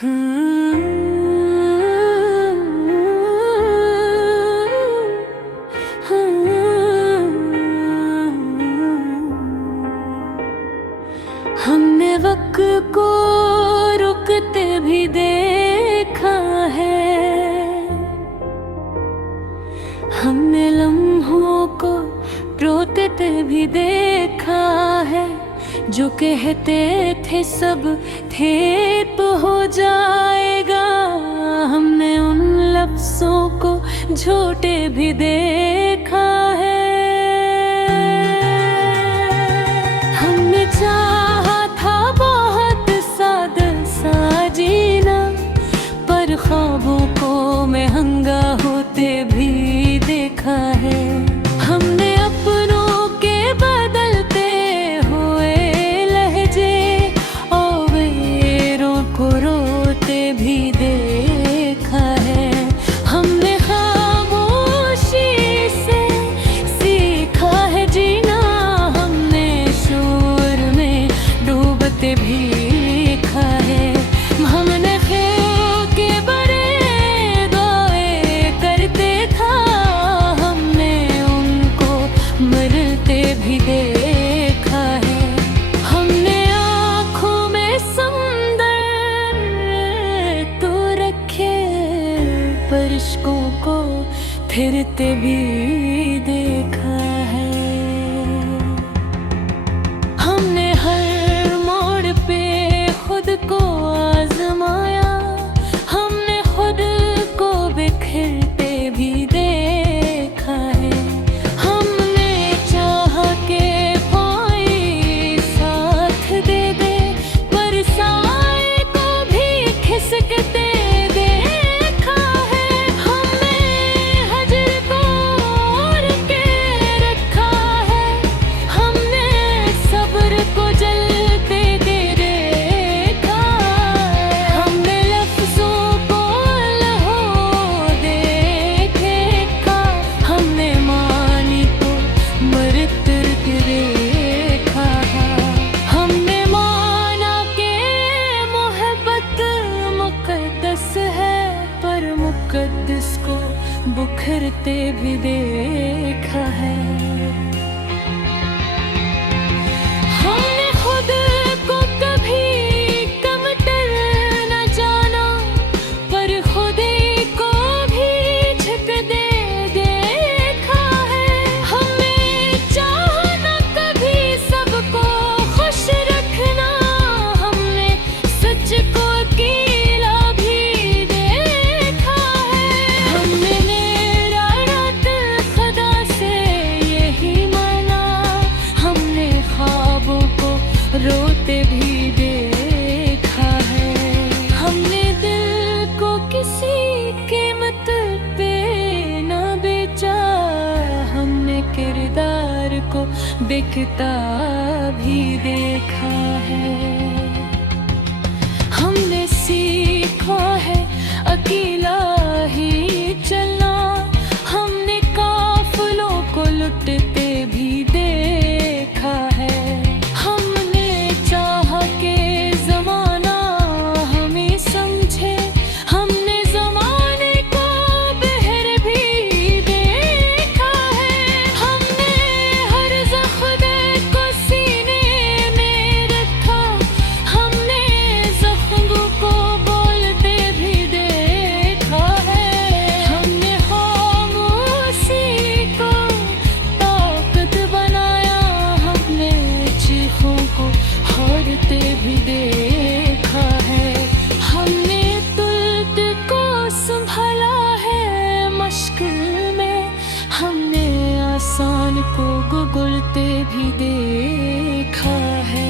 हमने वक्त को रुकते भी देखा है, हमने लम्हों को रोते भी देखा है। जो कहते थे सब ठेप हो जाएगा, हमने उन लफ्ज़ों को झूठे भी देखा है। हमने चाहा था बहुत सादा सा जीना, पर ख्वाबों को महंगा होते भी देखा है। हमने अपनों के बदलते हुए लहजे और वेरों को रोते भी देखा है। हमने खामोशी से सीखा है जीना, हमने शोर में डूबते भी देखा है। हमने ख्याल के बड़े दुआएं करते था, हमने उनको मरते भी देखा है। हमने आँखों में समंदर तो रखे, पर इश्कों को फिरते भी देखा है। हमने हर मोड़ पे खुद को आजमाया, हमने खुद को बिखरते भी देखा है। हमने चाहा के कोई साथ दे दे, पर साए को भी खिसकते देखा है। हमने हजर को ओढ़ के रखा है, हमने सब्र को जलते देखा है। हमने लफ्ज़ों को लहो देखा, हमने मानी को मरते देखा है। हमने माना के मोहब्बत मुक़द्दस है, पर मुक़द्दस को बुखरते भी देखा है। हमने खुद को कभी कमतर न जाना, पर खुदी को भी झुकते देखा है। हमने चाहा न कभी सबको खुश रखना, हमने सच को अकेला भी देखा है। हमने मेरा रात खुदा से यही माना, हमने ख्वाबों को रोते भी देखा है। हमने दिल को किसी कीमत पे न बेचा, हमने किरदार को बिकता भी देखा है। हमने सीखा है अकेला ही चलना, हमने काफिलों को लुटते भी देखा है। हमने चाहा के ज़माना हमें समझे, हमने ज़माने को बहर भी देखा है। हमने हर ज़ख्म को सीने में रखा, हमने ज़ख्म को बोलते भी देखा है। हमने खामोशी को ताकत बनाया, हमने चीखों को हारते भी देखा है। हमने तुल्त को संभाला है मुश्किल में, हमने आसान को गुगलते भी देखा है।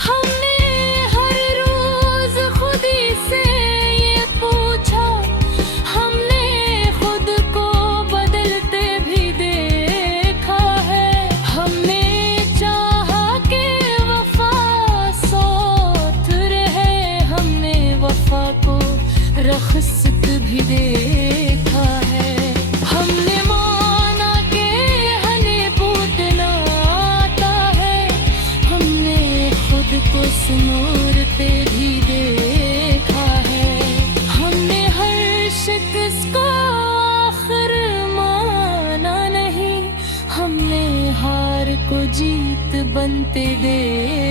हमने हर रोज खुदी से ये पूछा, हमने खुद को बदलते भी देखा है। हमने चाहा के वफा साथ रहे, हमने वफा को रखसत भी देखा है। हमने माना के हने पूतना आता है, हमने खुद को सुनूर बदलते देश